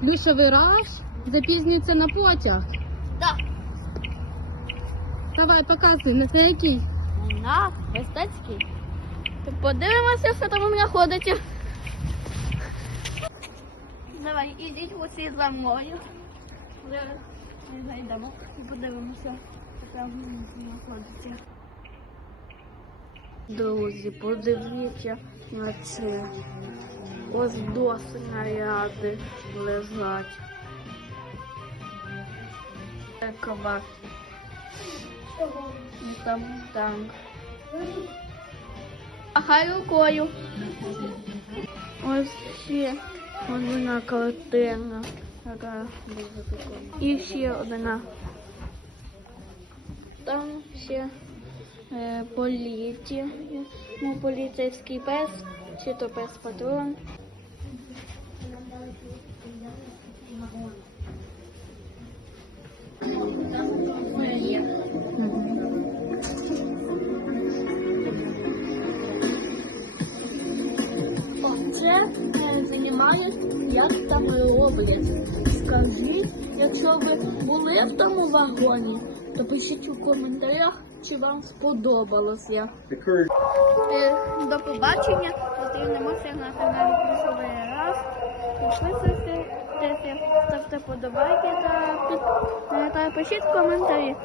Плюшевий раш запізнюється на потяг. Так, Давай, показуй, на це який? на мистецький. Подивимося, що там у мене ходить. Давай, ідіть усі за мною. Зараз Ми зайдемо і подивимося, що там у мене ходиться. Друзі, подивіться на це. Ось досить наряди лежать. Екова. І там танк. Махай рукою. Ось ще одна картина. І ще одна. Там ще е, поліція. Ну, поліцейський пес, чи то пес патрон. Оце е, займають, як там роблять. Скажіть, якщо ви були в тому вагоні, то пишіть у коментарях, чи вам сподобалося. Е, До побачення. Зустрінемося на каналі Плюсовий раз. Підписуйтесь, ставте подобайки та, під- та пишіть коментарі.